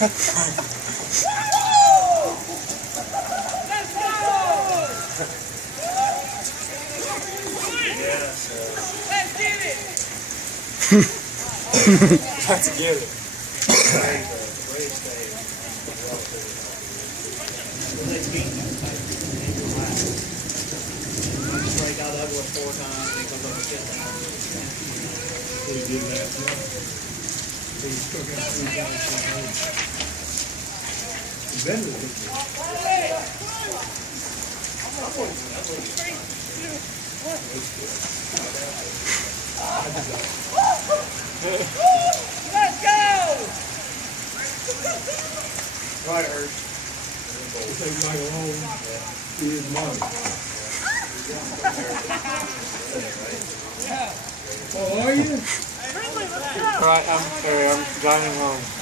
Let's get it. Break out of it 4 times and comes up with 10 times. He did that. He took out 3 times. Ben was with me. Let's go! Right, Hurt. He take Michael home to his mother. Oh, are you? Right, I'm driving home.